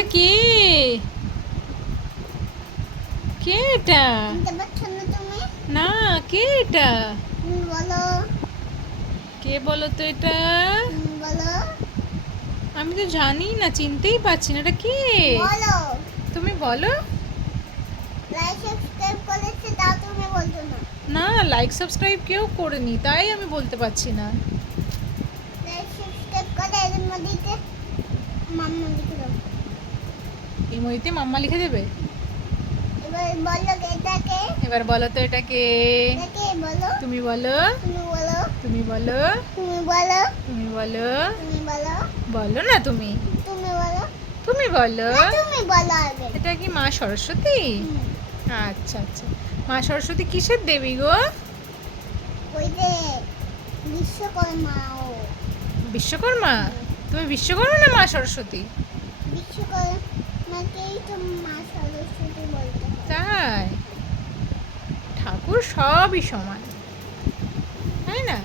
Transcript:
এটা কে? কে এটা? না কে এটা? বলো কে বলো তো এটা? বলো আমি তো জানি না চিনতেই পারছি না এটা কে? বলো। তুমি বলো। না। লাইক সাবস্ক্রাইব কেউ করেনি তাই আমি বলতে পারছি না লাইক সাবস্ক্রাইব করে এর মধ্যে মাম্মা লিখে দাও ইমোজিতে মাম্মা লিখে দেবে? এবার বলো এবার বলো তো এটাকে বলো? তুমি বলো। তুমি বলো। তুমি বলো। তুমি বলো। তুমি বলো। না তুমি। তুমি বলো। তুমি বলো। তুমি বলো আগে। এটা কি মা সরস্বতী? আচ্ছা আচ্ছা। মা সরস্বতী কিসের দেবী গো? বিশ্বকর্মা ও। বিশ্বকর্মা? তুমি বিশ্বকর্মা না মা সরস্বতী? বিশ্বকর্মাকেই তাই? ঠাকুর সবই সমান তাই না?